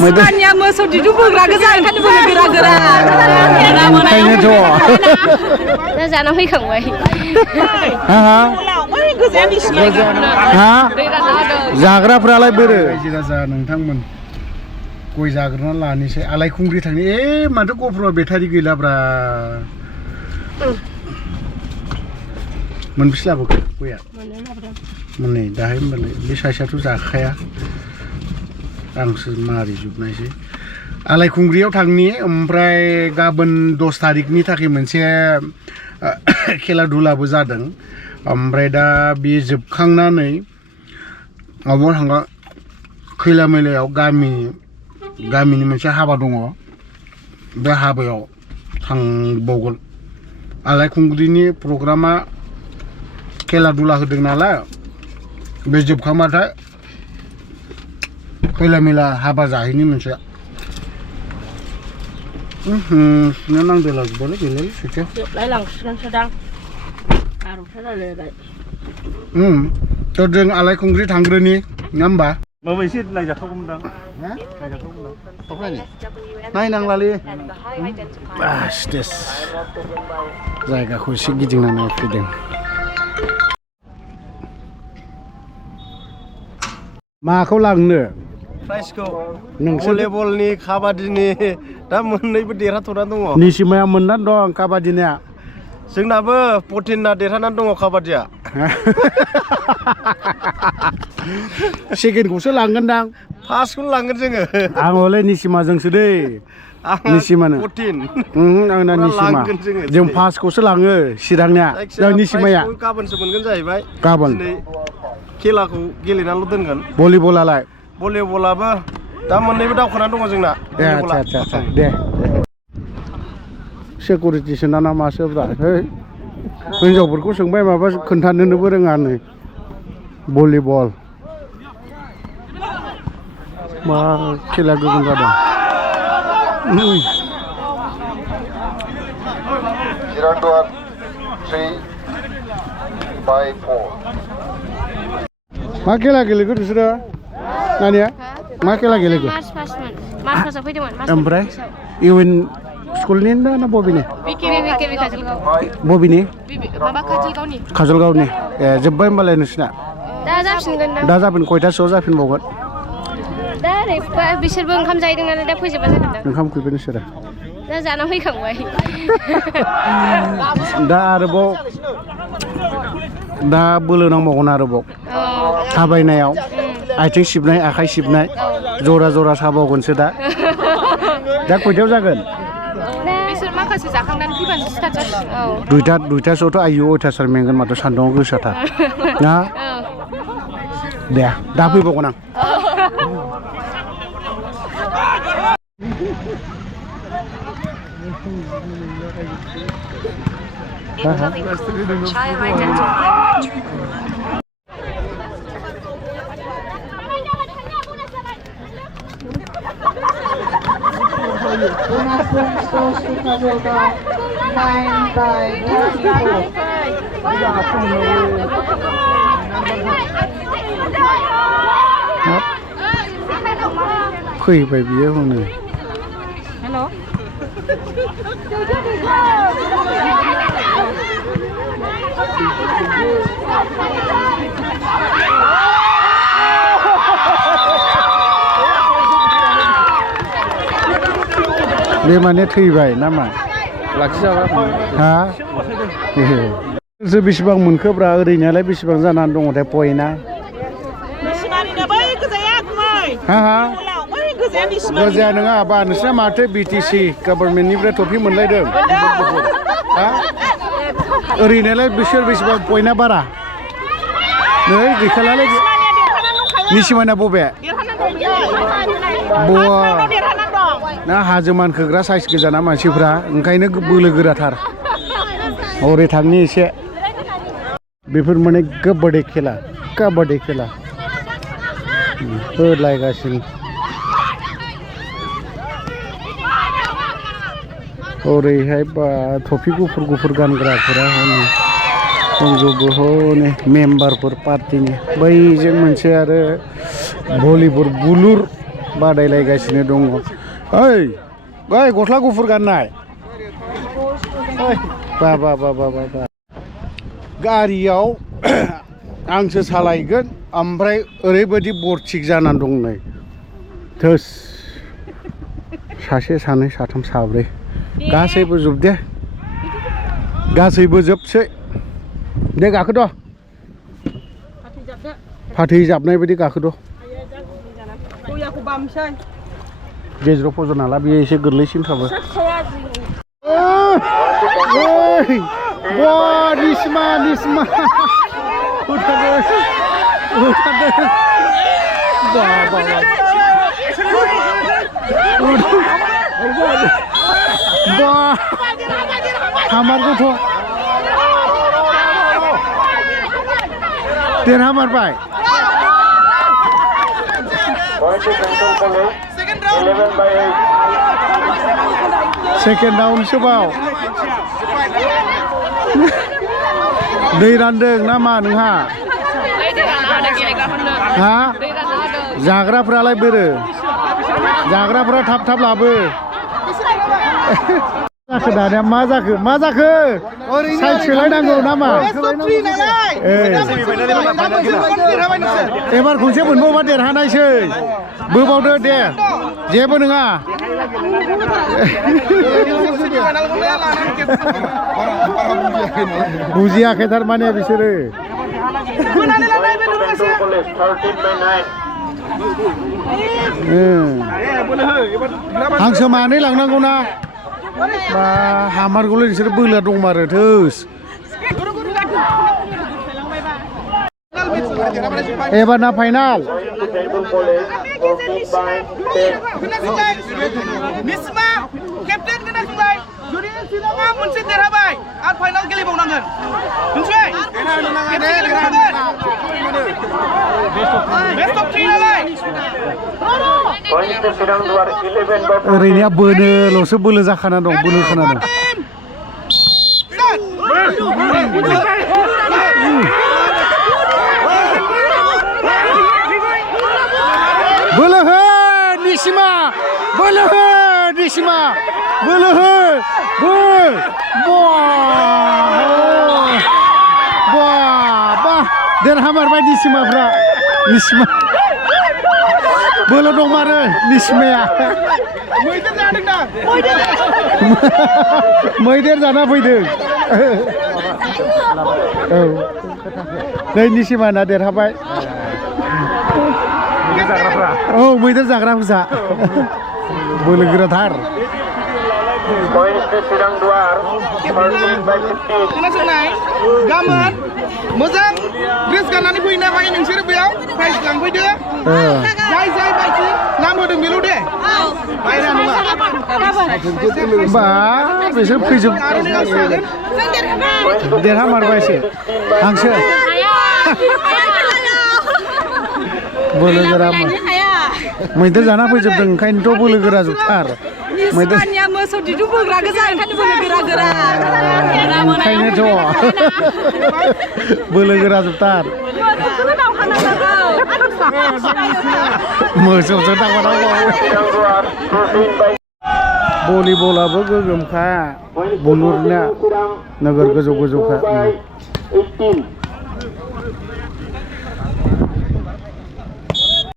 Simannya moso didubugra goजा ओंखायनो बोलो गोरा दा जाना फैखांबाय जाग्राफ्रालाय बोरो रायजो राजा नोंथांमोन गय जाग्रोना लानोसै आलायखुंग्रि थांनि माथो गफुराव बेटारि गैलाब्रा मोनबेसे लाबोखो गया मोननै दाहाय होनबालाय बे सासेयाथ' जाखाया आंसो मारि जोबनायसै आलायखुंग्रियाव थांनि ओमफ्राय गाबोन 10 तारिखनि थाखाय मोनसे खेला दुलाबो जादों ओमफ्राय दा बे जोबखांनानै माबायाव थांगा खैला मैलायाव गामिनि मोनसे हाबा दङ बे हाबायाव थांबावगोन आलायखुंग्रिनि प्रग्रामा खेला दुला होदों नालाय बे जोबखांबाथाय खैला मैला हाबा जाहैनि मोनसे सुनो नांदेला जोबबायलै गैलालै सैथो जोबलायलांसिगोनसो दां आर'था रायलायबाय थ' जों आलायखुंग्रि थांग्रोनि नङा होमबा माबा एसे नायजाथावगौमोनदां नायनांलालै स्टेज जायगाखौ एसे गिदिंनानै फैदों माखौ लांनो प्राइजखौ नोंसोर भलिबलनि काबादिनि दा मोननैबो देरहाथ'ना दङ निसिमाया मोननानै दं काबादिनिया जोंनाबो पटिनना देरहानानै दङ काबादिया सेकेन्डखौसो लांगोनदां फार्स्टखौनो लांगोन जोङो आं हले निसिमाजोंसो दै निसिमानो पटिन आंना निसिमा जों फार्स्टखौसो लाङो चिरांनिया निसिमाया गाबोनसो मोनगोन जाहैबाय गाबोन दिनै खेलाखौ गेलेनानैल' दोनगोन भलिबलालाय भलिबलाबो दा मोननैबो दावखोनानै दङ जोंना आच्छा दे सिकिउरिटिसो ना मासोब्रा हिनजावफोरखौ सोंबाय माबा खोन्थानोबो रोङानो भलिबल मा खेला गोगोम जादों मा खेला गेलेगोन बिसोरो नानिया मा खेला गेलेगोन मार्च पासआव फैदोंमोन ओमफ्राय इउएन स्कुलनि ना बबेनि बबेनि काजलगावनि जोब्बाय होनबालाय नोंसिना दा जाफिनगोन दा जाफिन खयथासोआव जाफिनबावगोन दा ओरै बिसोरबो ओंखाम जाहैदों नालाय दा फैजोबा जागोन ओंखाम खुरबाय नोंसोरो दा जाना फैखांबाय दा आरोबाव दा बोलो नांबावगोन आरोबाव थाबायनायाव आथिं सिबनाय आखाइ सिबनाय जरा जरा साबावगोनसो दा खयथायाव जागोन बिसोर माखासे जाखांनानै फैबानो स्टार्ट जासिगोन दुइथासोआवथ' आयु अयथासार मेंगोन माथो सान्दुङाव गोसाथार ना दे दा फैबावगोन आं फैबाय बियो हनै हेल' बे माने थैबाय ना मा लाखिजाबा हा बेसेबां मोनखोब्रा ओरैनोलाय बेसेबां जानानै दङथाय पइन्टआ गोजाया नङा बा नोंसिना माथो बिटिसि गभर्नमेन्टनिफ्राय ट्रफि मोनलायदों ओरैनोलाय बिसोर बेसेबां पइन्टआ बारा नै गैखालालाय निसिमाना बबे ना हाजोमान खोग्रा साइज गोजाना मानसिफ्रा ओंखायनो बोलो गोराथार हरै थांनि एसे बेफोर माने काबादि खेला होलायगासिनो ओरैहाय बा टफि गुफुर गानग्राफोरा दंजोबो हनै मेम्बारफोर पार्टिनि बैजों मोनसे आरो भलिबल बादायलायगासिनो दङ ओइ ओइ गस्ला गुफुर गाननाय बा बा बा बा बा बा गारियाव आंसो सालायगोन ओमफ्राय ओरैबायदि बरथिक जानानै दं नै थोस सासे सानै साथाम साब्रै गासैबो जोबदे गासैबो जोबसै दे गाखोद' फाथै जाबनाय बायदि गाखोद' गेजेराव फज'ना ला बेयो एसे गोरलैसिनखाबो निस्मा निस्मा हामारगौथ' देरहामारबाय सेकेन्ड राउन्डसो बाव दै रानदों ना मा नोंहा हा जाग्राफ्रालाय बोरो जाग्राफ्रा थाब थाब लाबो जाखो दानिया मा जाखो साइड सोलायनांगौ नामा एबार खनसे मोनबावबा देरहानायसै बोबावदो दे जेबो नङा बुजियाखै थारमाने बिसोरो हांसो मानै लांनांगौ ना बा हामारगौलै नोंसोरो बोलोआ दंमारो थोस एबार ना फाइनाल मोनसे देरहाबाय आरो फाइनाल गेलेबावनांगोन ओरैनो बोनोल'सो बोलो जाखाना दं बोलो खोनादों बोलो हो निसिमा बोलो हो निसिमा बोलो हो बा देरहामारबाय निसिमाफ्रा निसिमा बोलो दंमारो निसिमाया मैदेर जाना फैदों औ नै निसिमाना देरहाबाय औ मैदेर जाग्रा फैसा बोलो गोराथार गाबोन मोजां ड्रेस गाननानै फैनो हायो नोंसोरो बेयाव प्राइज लांफैदो जाय बायदि नाम होदों बेल' दे बा बिसोर फैजोब देरहामारबायसो हांसो बोलो गोरा मैदेर जाना फैजोबदों ओंखायनोथ' बोलो गोरा जोबथार मैदेर मोसौ दिदु बोग्रा गोजा ओंखायनो बोलो गोरा ओंखायनोथ' बोलो गोरा जोबथार मोसौसो थांबाय भलिबलाबो गोगोमखा बुलुरनिया नोगोर गोजौ गोजौखा